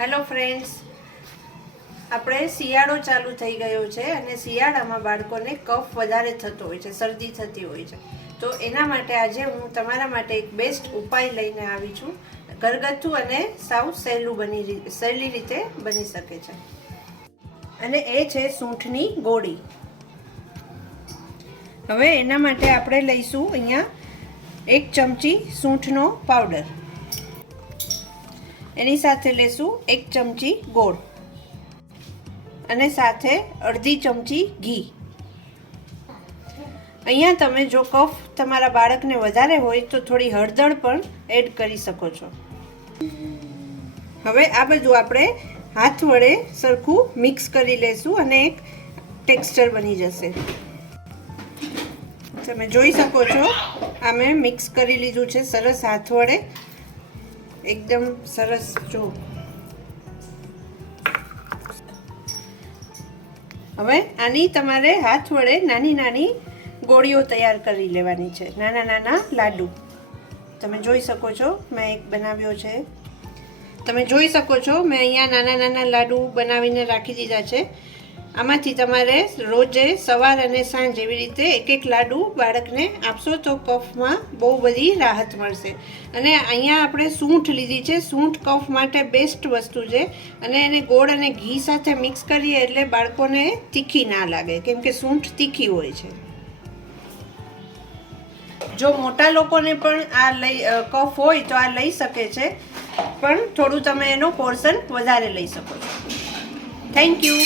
Hello friends, આપણે શિયાળો ચાલુ થઈ ગયો છે અને શિયાળામાં બાળકોને કફ વધારે થતો હોય છે, શરદી થતી હોય છે. તો એના માટે આજે હું તમારા માટે એક બેસ્ટ ઉપાય લઈને આવી છું. ઘરગથ્થુ અને સાવ સહેલી રીતે બની શકે છે. અને એ છે સૂંઠની ગોળી. હવે એના માટે આપણે લઈશું અહીંયા 1 ચમચી સૂંઠનો પાવડર. એની સાથે લેશું 1 ચમચી ગોળ અને સાથે અડધી ચમચી ઘી. અહીંયા તમે જો કફ તમારા બાળકને વધારે હોય તો થોડી હળદર પણ એડ કરી શકો છો. હવે આ બધું આપણે હાથ વડે સરખું મિક્સ કરી લેશું અને એક ટેક્સચર બની જશે. તમે જોઈ શકો છો આ મેં મિક્સ કરી લીધું છે સરસ હાથ વડે, એકદમ સરસ. જો હવે આની તમારે હાથ વડે નાની નાની ગોળીઓ તૈયાર કરી લેવાની છે, નાના નાના લાડુ. તમે જોઈ શકો છો મેં એક બનાવ્યો છે. તમે જોઈ શકો છો મેં અહીંયા નાના નાના લાડુ બનાવીને રાખી દીધા છે. આમાંથી તમારે રોજે સવાર અને સાંજ એવી રીતે એક એક લાડુ બાળકને આપશો તો કફમાં બહુ બધી રાહત મળશે. અને અહીંયા આપણે સૂંઠ લીધી છે. સૂંઠ કફ માટે બેસ્ટ વસ્તુ છે અને એને ગોળ અને ઘી સાથે મિક્સ કરીએ એટલે બાળકોને તીખી ના લાગે, કેમ કે સૂંઠ તીખી હોય છે. જો મોટા લોકોને પણ આ કફ હોય તો આ લઈ શકે છે, પણ થોડું તમે એનો પોર્શન વધારે લઈ શકો છો. Thank you.